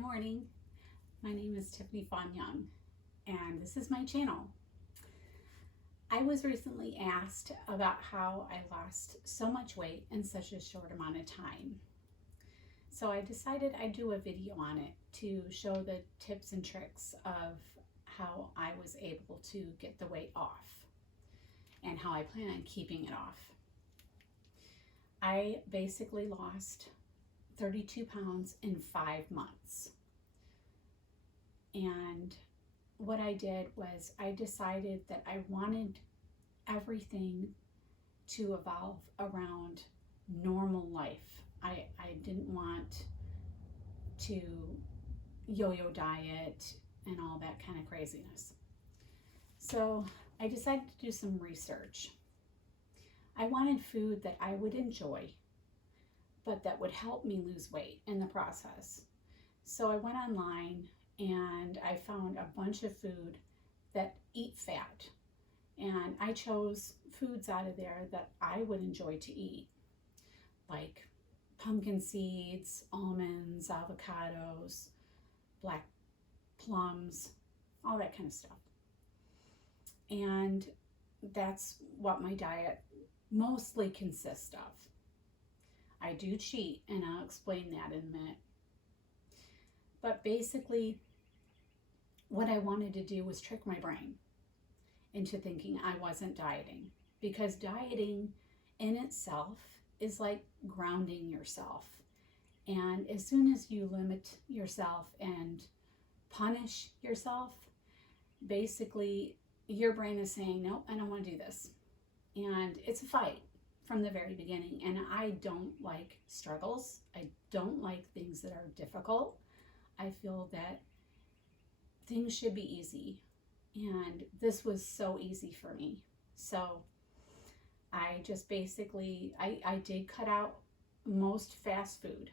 Good morning. My name is Tiffany Fawn Young, and this is my channel. I was recently asked about how I lost so much weight in such a short amount of time. So I decided I'd do a video on it to show the tips and tricks of how I was able to get the weight off and how I plan on keeping it off. I basically lost 32 pounds in 5 months. And what I did was I decided that I wanted everything to evolve around normal life. I didn't want to yo-yo diet and all that kind of craziness. So I decided to do some research. I wanted food that I would enjoy, but that would help me lose weight in the process. So I went online and I found a bunch of food that eat fat. And I chose foods out of there that I would enjoy to eat, like pumpkin seeds, almonds, avocados, black plums, all that kind of stuff. And that's what my diet mostly consists of. I do cheat, and I'll explain that in a minute. But basically, what I wanted to do was trick my brain into thinking I wasn't dieting, because dieting in itself is like grounding yourself. And as soon as you limit yourself and punish yourself, basically your brain is saying, nope, I don't want to do this. And it's a fight from the very beginning. And I don't like struggles. I don't like things that are difficult. I feel that things should be easy. And this was so easy for me. So I just basically, I did cut out most fast food.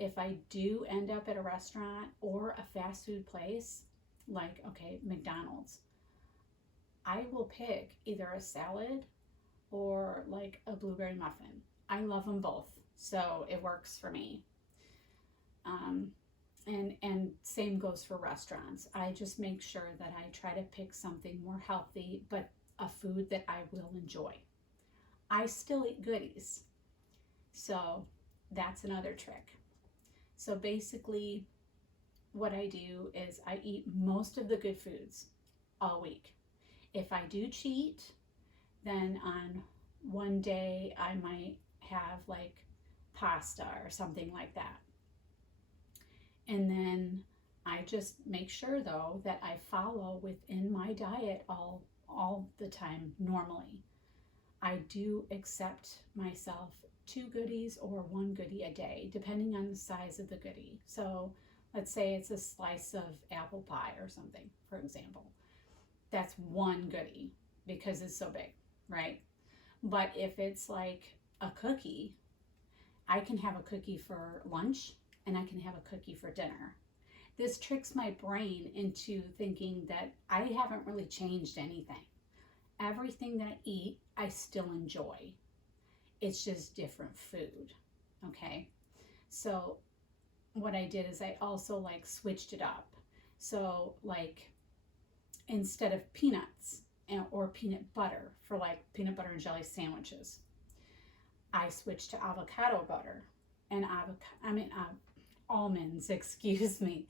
If I do end up at a restaurant or a fast food place, like, okay, McDonald's, I will pick either a salad or like a blueberry muffin. I love them both, so it works for me. And same goes for restaurants. I just make sure that I try to pick something more healthy, but a food that I will enjoy. I still eat goodies, so that's another trick. So basically, what I do is I eat most of the good foods all week. If I do cheat, then on one day I might have like pasta or something like that. And then I just make sure though that I follow within my diet all the time normally. I do accept myself 2 goodies or 1 goodie a day, depending on the size of the goodie. So let's say it's a slice of apple pie or something, for example. That's 1 goodie because it's so big, right? But if it's like a cookie, I can have a cookie for lunch and I can have a cookie for dinner. This tricks my brain into thinking that I haven't really changed anything. Everything that I eat, I still enjoy. It's just different food, okay? So what I did is I also like switched it up. So like instead of peanuts or peanut butter for like peanut butter and jelly sandwiches, I switched to avocado butter and almonds, excuse me,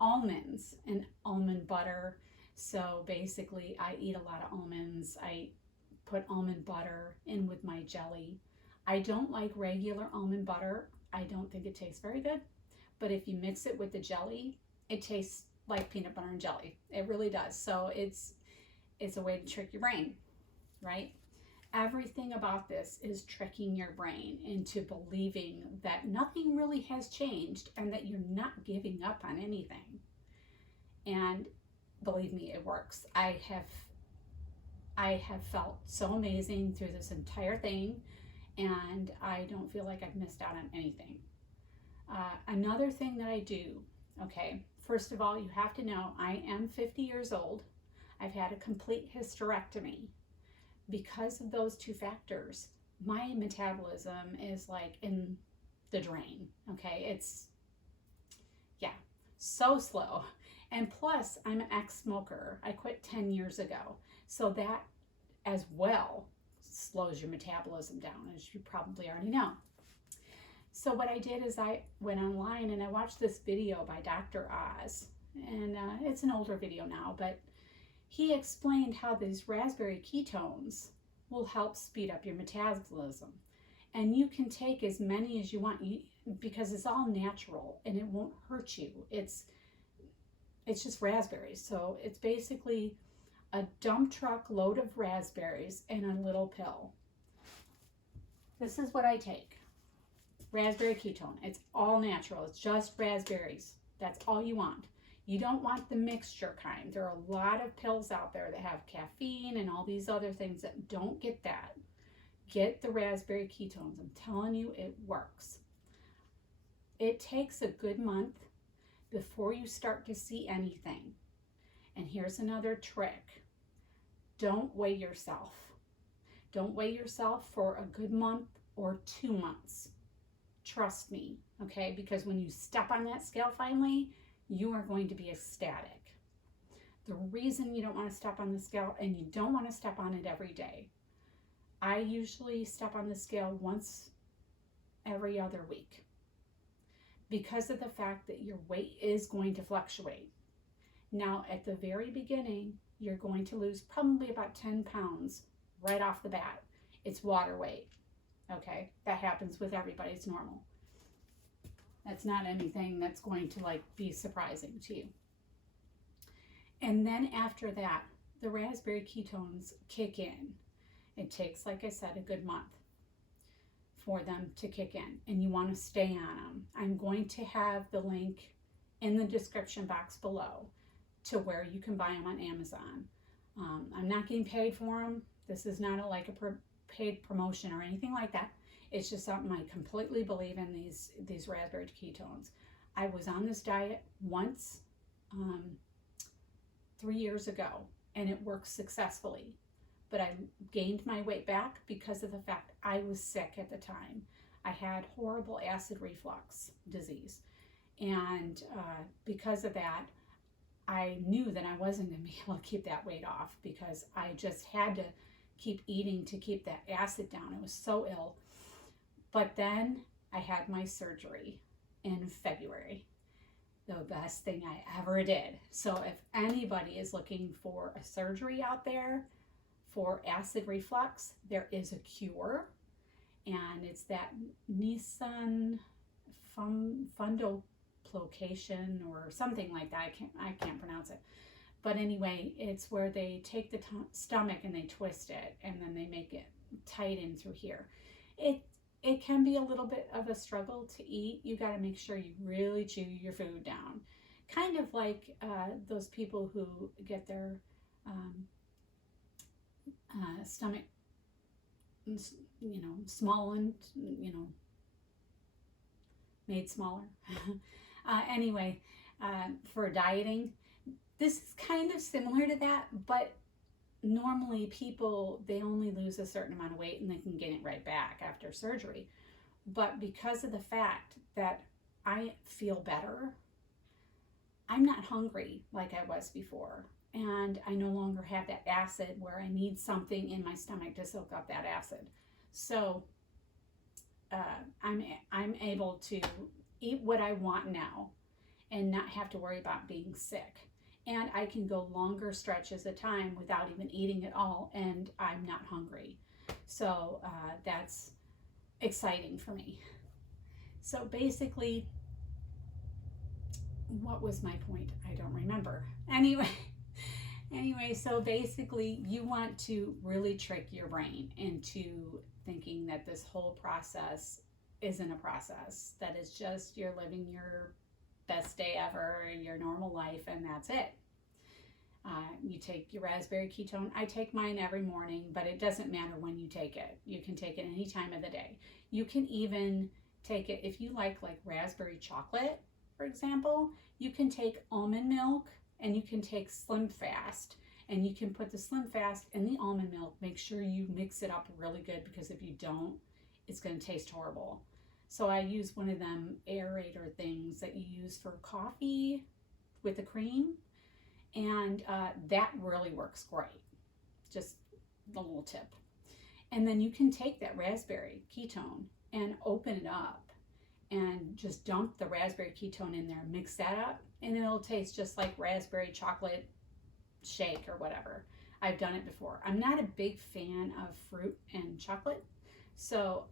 almonds and almond butter. So basically I eat a lot of almonds. I put almond butter in with my jelly. I don't like regular almond butter. I don't think it tastes very good. But if you mix it with the jelly, it tastes like peanut butter and jelly. It really does. So it's a way to trick your brain, right? Everything about this is tricking your brain into believing that nothing really has changed and that you're not giving up on anything. And believe me, it works. I have felt so amazing through this entire thing, and I don't feel like I've missed out on anything. Another thing that I do, okay, first of all, you have to know I am 50 years old. I've had a complete hysterectomy. Because of those 2 factors, my metabolism is like in the drain, okay? Yeah, so slow. And plus, I'm an ex-smoker. I quit 10 years ago. So that as well slows your metabolism down, as you probably already know. So what I did is I went online and I watched this video by Dr. Oz. And it's an older video now, but he explained how these raspberry ketones will help speed up your metabolism. And you can take as many as you want because it's all natural and it won't hurt you. It's just raspberries. So it's basically a dump truck load of raspberries and a little pill. This is what I take. Raspberry ketone. It's all natural. It's just raspberries. That's all you want. You don't want the mixture kind. There are a lot of pills out there that have caffeine and all these other things that don't get that. Get the raspberry ketones. I'm telling you, it works. It takes a good month before you start to see anything. And here's another trick. Don't weigh yourself. Don't weigh yourself for a good month or 2 months. Trust me, okay? Because when you step on that scale finally, you are going to be ecstatic. The reason you don't want to step on the scale, and you don't want to step on it every day, I usually step on the scale once every other week because of the fact that your weight is going to fluctuate. Now, at the very beginning, you're going to lose probably about 10 pounds right off the bat. It's water weight, okay? That happens with everybody. It's normal. That's not anything that's going to be surprising to you. And then after that, the raspberry ketones kick in. It takes, like I said, a good month for them to kick in, and you want to stay on them. I'm going to have the link in the description box below to where you can buy them on Amazon. I'm not getting paid for them. This is not a paid promotion or anything like that. It's just something I completely believe in, these raspberry ketones. I was on this diet once 3 years ago, and it worked successfully. But I gained my weight back because of the fact I was sick at the time. I had horrible acid reflux disease. And because of that, I knew that I wasn't going to be able to keep that weight off because I just had to keep eating to keep that acid down. I was so ill. But then I had my surgery in February. The best thing I ever did. So if anybody is looking for a surgery out there for acid reflux, there is a cure, and it's that Nissen fundoplication or something like that. I can't pronounce it. But anyway, it's where they take the stomach and they twist it, and then they make it tight in through here. It can be a little bit of a struggle to eat. You got to make sure you really chew your food down. Kind of like those people who get their stomach, swollen, made smaller. Anyway, for dieting, this is kind of similar to that, but normally people, they only lose a certain amount of weight and they can gain it right back after surgery. But because of the fact that I feel better, I'm not hungry like I was before. And I no longer have that acid where I need something in my stomach to soak up that acid. So I'm able to eat what I want now and not have to worry about being sick. And I can go longer stretches of time without even eating at all, and I'm not hungry. So that's exciting for me. So basically, what was my point? I don't remember. Anyway, so basically you want to really trick your brain into thinking that this whole process isn't a process, that it's just you're living your best day ever in your normal life, and that's it. You take your raspberry ketone. I take mine every morning, but it doesn't matter when you take it. You can take it any time of the day. You can even take it if you like raspberry chocolate, for example. You can take almond milk and you can take Slim Fast, and you can put the Slim Fast in the almond milk. Make sure you mix it up really good, because if you don't, it's going to taste horrible. So I use one of them aerator things that you use for coffee with the cream, and that really works great. Just the little tip. And then you can take that raspberry ketone and open it up and just dump the raspberry ketone in there, mix that up, and it'll taste just like raspberry chocolate shake or whatever. I've done it before. I'm not a big fan of fruit and chocolate, so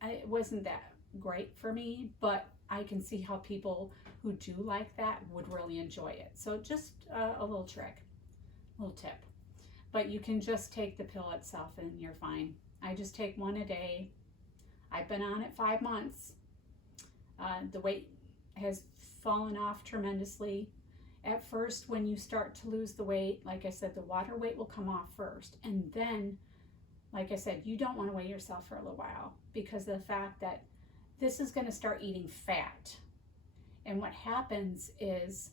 it wasn't that great for me, but I can see how people who do like that would really enjoy it. So just a little trick, a little tip. But you can just take the pill itself and you're fine. I just take one a day. I've been on it 5 months. The weight has fallen off tremendously. At first, when you start to lose the weight, like I said, the water weight will come off first. And then, like I said, you don't want to weigh yourself for a little while because of the fact that this is going to start eating fat. And what happens is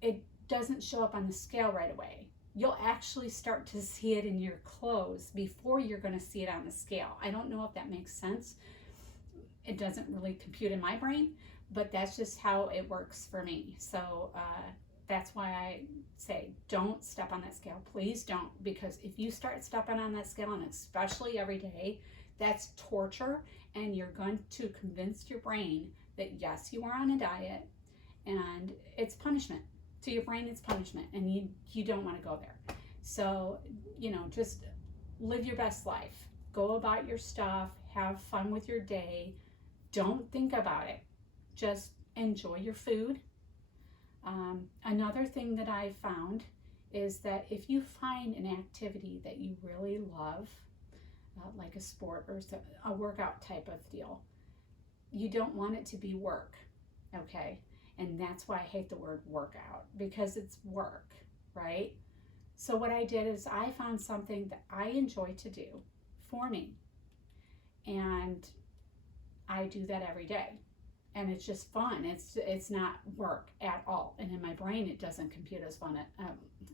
it doesn't show up on the scale right away. You'll actually start to see it in your clothes before you're going to see it on the scale. I don't know if that makes sense. It doesn't really compute in my brain, but that's just how it works for me. So that's why I say don't step on that scale. Please don't, because if you start stepping on that scale, and especially every day, that's torture, and you're going to convince your brain that yes, you are on a diet, and it's punishment. To your brain, it's punishment, and you don't want to go there. So, just live your best life. Go about your stuff. Have fun with your day. Don't think about it. Just enjoy your food. Another thing that I found is that if you find an activity that you really love, like a sport or a workout type of deal, you don't want it to be work, okay? And that's why I hate the word workout, because it's work, right? So what I did is I found something that I enjoy to do for me. And I do that every day. And it's just fun. It's not work at all. And in my brain, it doesn't compute as fun.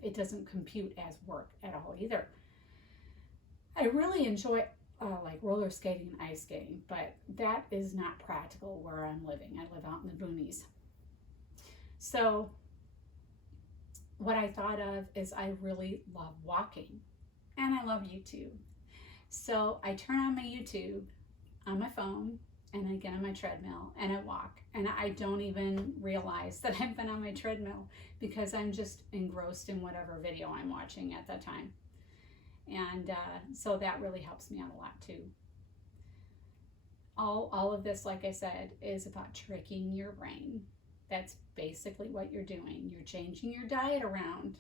It doesn't compute as work at all either. I really enjoy like roller skating and ice skating, but that is not practical where I'm living. I live out in the boonies. So what I thought of is I really love walking, and I love YouTube. So I turn on my YouTube on my phone, and I get on my treadmill and I walk, and I don't even realize that I've been on my treadmill because I'm just engrossed in whatever video I'm watching at that time. And so that really helps me out a lot too. All of this, like I said, is about tricking your brain. That's basically what you're doing. You're changing your diet around,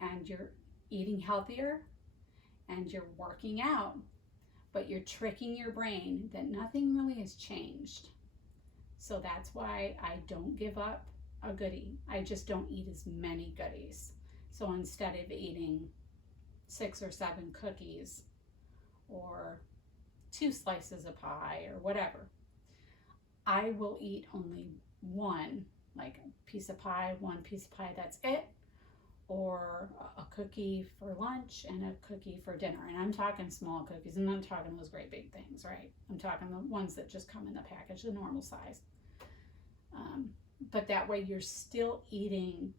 and you're eating healthier, and you're working out, but you're tricking your brain that nothing really has changed. So that's why I don't give up a goodie. I just don't eat as many goodies. So instead of eating 6 or 7 cookies or 2 slices of pie or whatever, I will eat only one, like a piece of pie, that's it, or a cookie for lunch and a cookie for dinner. And I'm talking small cookies. I'm not talking those great big things, right? I'm talking the ones that just come in the package, the normal size. But that way you're still eating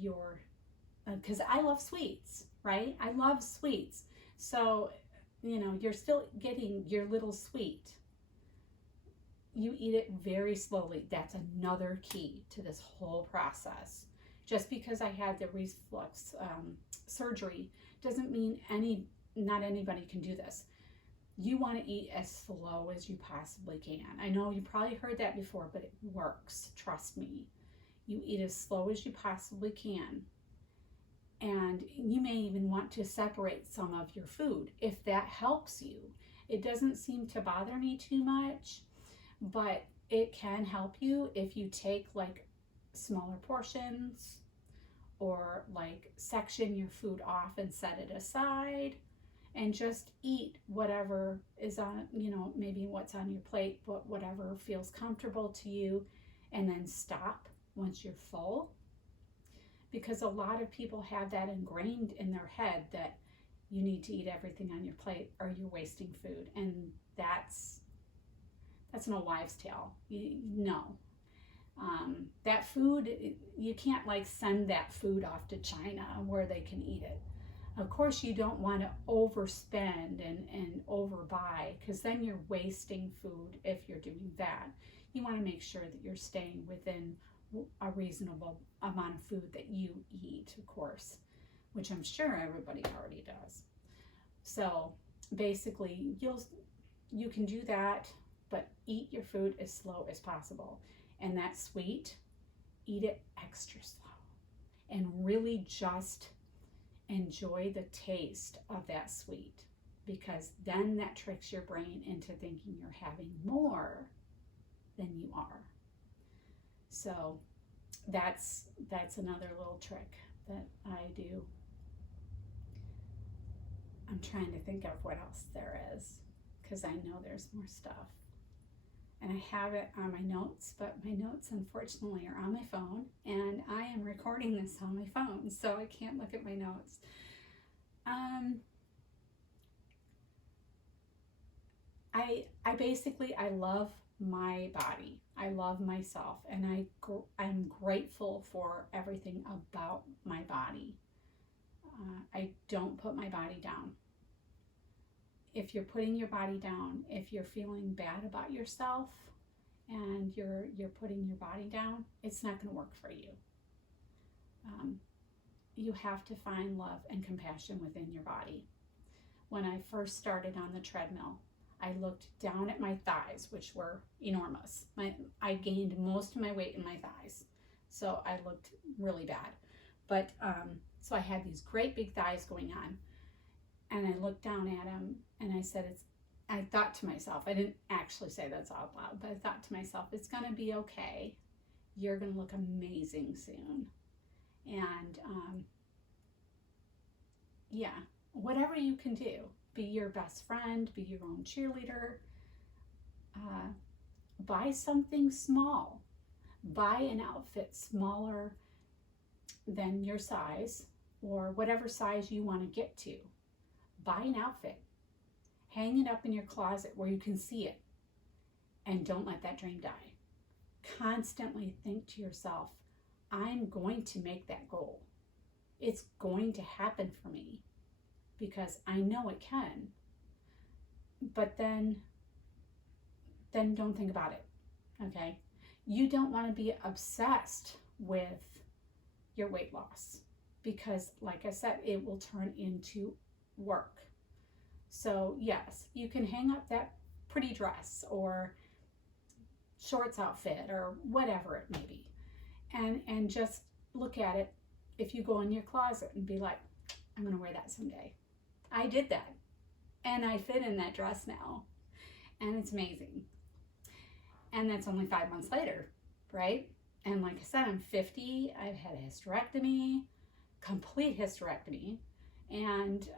your, because I love sweets, right? I love sweets. So, you're still getting your little sweet. You eat it very slowly. That's another key to this whole process. Just because I had the reflux surgery doesn't mean not anybody can do this. You want to eat as slow as you possibly can. I know you probably heard that before, but it works. Trust me. You eat as slow as you possibly can. And you may even want to separate some of your food if that helps you. It doesn't seem to bother me too much, but it can help you if you take like smaller portions, or like section your food off and set it aside and just eat whatever is on, maybe what's on your plate, but whatever feels comfortable to you, and then stop once you're full. Because a lot of people have that ingrained in their head that you need to eat everything on your plate or you're wasting food, and that's That's no wives' tale. No. That food, you can't like send that food off to China where they can eat it. Of course, you don't want to overspend and overbuy, because then you're wasting food if you're doing that. You want to make sure that you're staying within a reasonable amount of food that you eat, of course, which I'm sure everybody already does. So basically, you can do that, but eat your food as slow as possible. And that sweet, eat it extra slow and really just enjoy the taste of that sweet, because then that tricks your brain into thinking you're having more than you are. So that's another little trick that I do. I'm trying to think of what else there is, because I know there's more stuff. And I have it on my notes, but my notes unfortunately are on my phone, and I am recording this on my phone, so I can't look at my notes. I love my body. I love myself, and I'm grateful for everything about my body. I don't put my body down. If you're putting your body down, if you're feeling bad about yourself and you're putting your body down, it's not going to work for you. You have to find love and compassion within your body. When I first started on the treadmill, I looked down at my thighs, which were enormous. I gained most of my weight in my thighs, so I looked really bad. But so I had these great big thighs going on, and I looked down at them, and I thought to myself, I didn't actually say this out loud, but I thought to myself, it's going to be okay. You're going to look amazing soon. And yeah, whatever you can do, be your best friend, be your own cheerleader, buy something small, buy an outfit smaller than your size, or whatever size you want to get to. Buy an outfit, hang it up in your closet where you can see it, and don't let that dream die. Constantly think to yourself, I'm going to make that goal. It's going to happen for me, because I know it can. But then don't think about it, okay? You don't want to be obsessed with your weight loss, because like I said, it will turn into work. So yes, you can hang up that pretty dress or shorts outfit or whatever it may be, and just look at it. If you go in your closet and be like, I'm going to wear that someday. I did that, and I fit in that dress now, and it's amazing. And that's only 5 months later, right? And like I said, I'm 50. I've had a hysterectomy, complete hysterectomy, and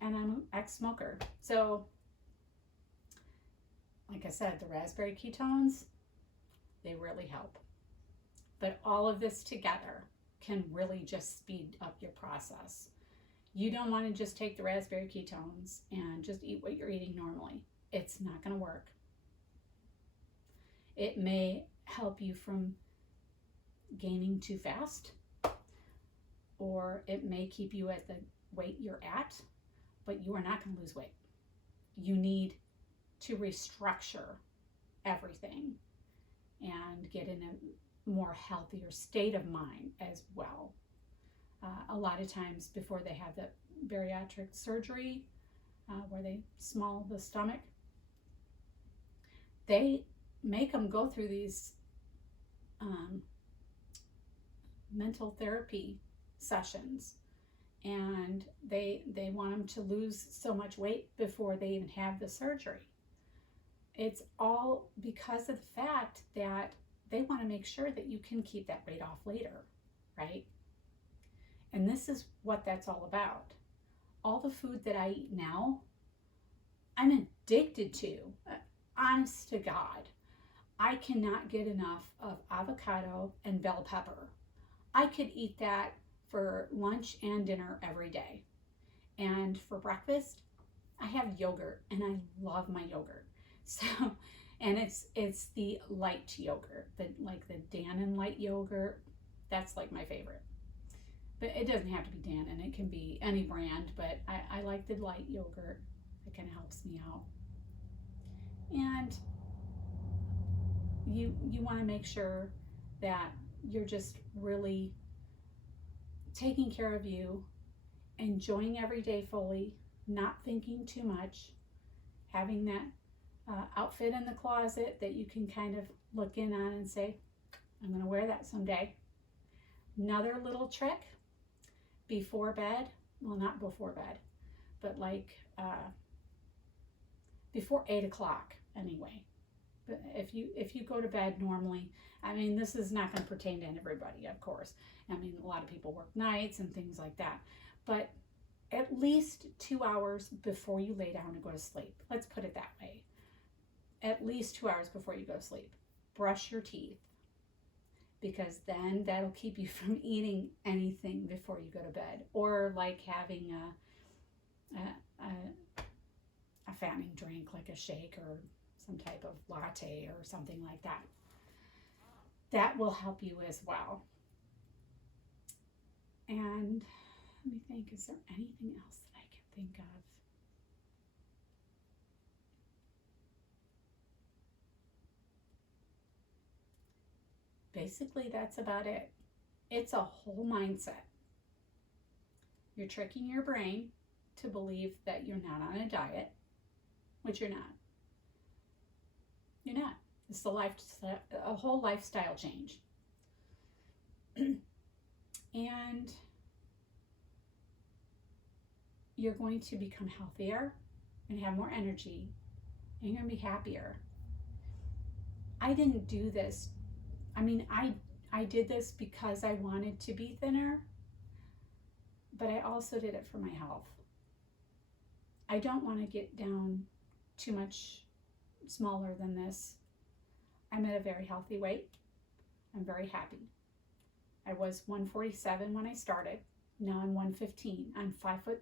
I'm an ex-smoker. So, like I said, the raspberry ketones, they really help. But all of this together can really just speed up your process. You don't want to just take the raspberry ketones and just eat what you're eating normally. It's not going to work. It may help you from gaining too fast, or it may keep you at the weight you're at, but you are not going to lose weight. You need to restructure everything and get in a more healthier state of mind as well. A lot of times before they have the bariatric surgery, where they small the stomach, they make them go through these mental therapy sessions, and they want them to lose so much weight before they even have the surgery. It's all because of the fact that they want to make sure that you can keep that weight off later, right? And this is what that's all about. All the food that I eat now, I'm addicted to. Honest to God, I cannot get enough of avocado and bell pepper. I could eat that for lunch and dinner every day. And for breakfast, I have yogurt, and I love my yogurt. So And it's the light yogurt, like the Dannon light yogurt. That's like my favorite. But it doesn't have to be Dannon. It can be any brand, but I like the light yogurt. It kind of helps me out. And you want to make sure that you're just really taking care of you, enjoying every day fully, not thinking too much, having that outfit in the closet that you can kind of look in on and say, I'm going to wear that someday. Another little trick before bed, well, not before bed, but like before 8 o'clock anyway. But if you go to bed normally, I mean, this is not going to pertain to everybody, of course. I mean, a lot of people work nights and things like that. But at least 2 hours before you lay down to go to sleep. Let's put it that way. At least 2 hours before you go to sleep. Brush your teeth. Because then that'll keep you from eating anything before you go to bed. Or like having a fattening drink like a shake or some type of latte or something like that. That will help you as well. And let me think, is there anything else that I can think of? Basically, that's about it. It's a whole mindset. You're tricking your brain to believe that you're not on a diet, which you're not. You're not. It's a whole lifestyle change. And you're going to become healthier and have more energy, and you're going to be happier. I didn't do this. I mean, I did this because I wanted to be thinner, but I also did it for my health. I don't want to get down too much smaller than this. I'm at a very healthy weight. I'm very happy. I was 147 when I started. Now I'm 115. I'm 5'3".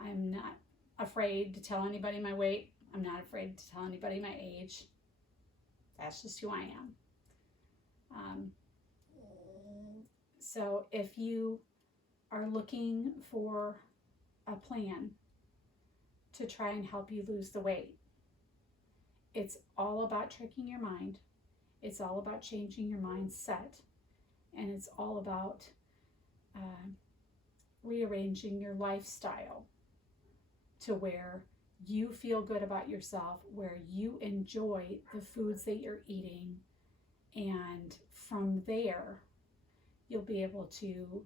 I'm not afraid to tell anybody my weight. I'm not afraid to tell anybody my age. That's just who I am. So if you are looking for a plan to try and help you lose the weight, it's all about tricking your mind. It's all about changing your mindset. And it's all about rearranging your lifestyle to where you feel good about yourself, where you enjoy the foods that you're eating. And from there, you'll be able to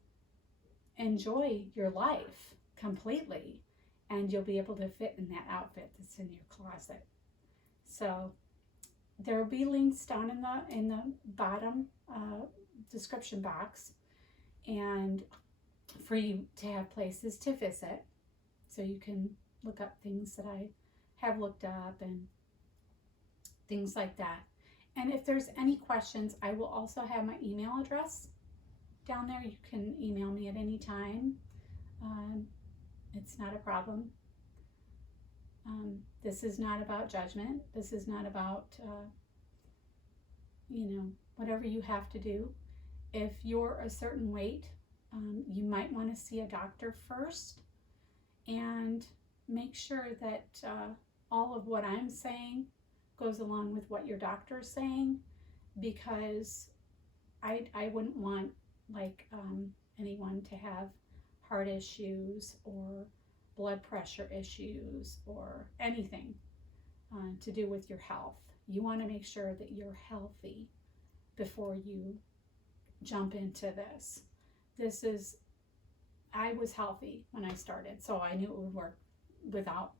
enjoy your life completely. And you'll be able to fit in that outfit that's in your closet. So there will be links down in the bottom description box, and for you to have places to visit, so you can look up things that I have looked up and things like that. And if there's any questions, I will also have my email address down there. You can email me at any time. It's not a problem. This is not about judgment. This is not about, whatever you have to do. If you're a certain weight, you might want to see a doctor first and make sure that all of what I'm saying goes along with what your doctor is saying, because I wouldn't want anyone to have heart issues or blood pressure issues or anything to do with your health. You want to make sure that you're healthy before you jump into this. I was healthy when I started, so I knew it would work without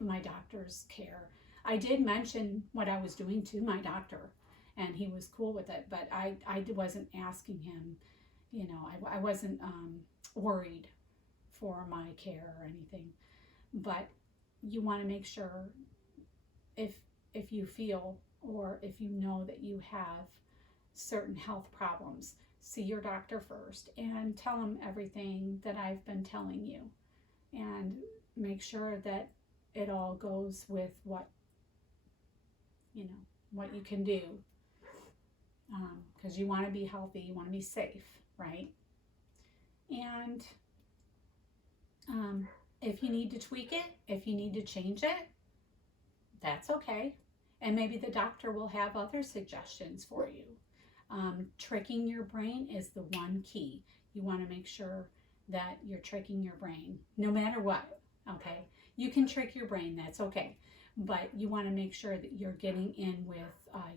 my doctor's care. I did mention what I was doing to my doctor, and he was cool with it, but I wasn't asking him, I wasn't worried for my care or anything. But you want to make sure, if you feel or if you know that you have certain health problems, see your doctor first and tell him everything that I've been telling you, and make sure that it all goes with what what you can do, because you want to be healthy, you want to be safe, right? And if you need to tweak it, if you need to change it, that's okay. And maybe the doctor will have other suggestions for you. Tricking your brain is the one key. You want to make sure that you're tricking your brain no matter what, okay? You can trick your brain, that's okay. But you want to make sure that you're getting in with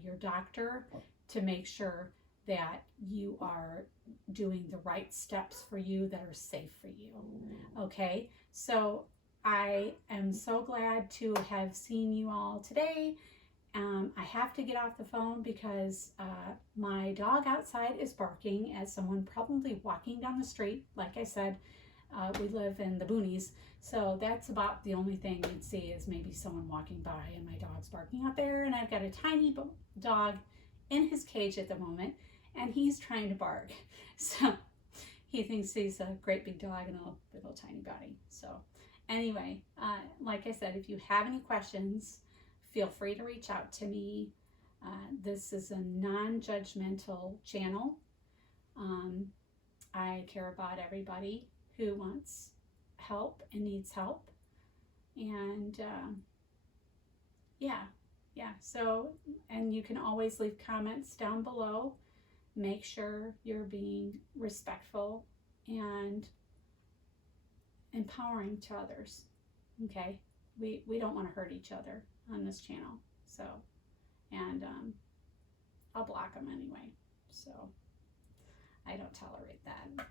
your doctor to make sure that you are doing the right steps for you that are safe for you, okay? So I am so glad to have seen you all today. I have to get off the phone because my dog outside is barking at someone probably walking down the street. Like I said, we live in the boonies, so that's about the only thing you'd see is maybe someone walking by and my dog's barking out there, and I've got a tiny dog in his cage at the moment, and he's trying to bark. So he thinks he's a great big dog and a little tiny body. So anyway, like I said, if you have any questions, feel free to reach out to me. This is a non-judgmental channel. I care about everybody who wants help and needs help. And yeah. So, and you can always leave comments down below. Make sure you're being respectful and empowering to others. Okay? We don't want to hurt each other on this channel. So, and I'll block them anyway. So, I don't tolerate that.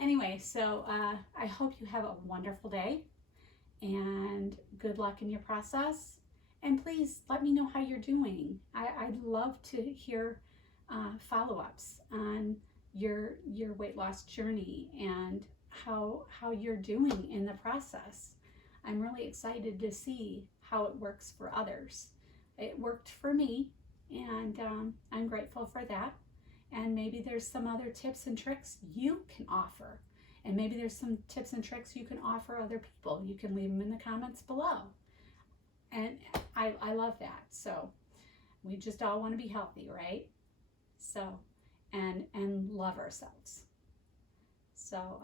Anyway, so I hope you have a wonderful day and good luck in your process. And please let me know how you're doing. I'd love to hear follow-ups on your weight loss journey and how you're doing in the process. I'm really excited to see how it works for others. It worked for me, and I'm grateful for that. And maybe there's some other tips and tricks you can offer. And maybe there's some tips and tricks you can offer other people. You can leave them in the comments below. And I love that. So we just all want to be healthy, right? So, and love ourselves. So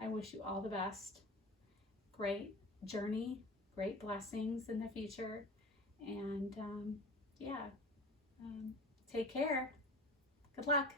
I wish you all the best. Great journey, great blessings in the future. And take care. Good luck.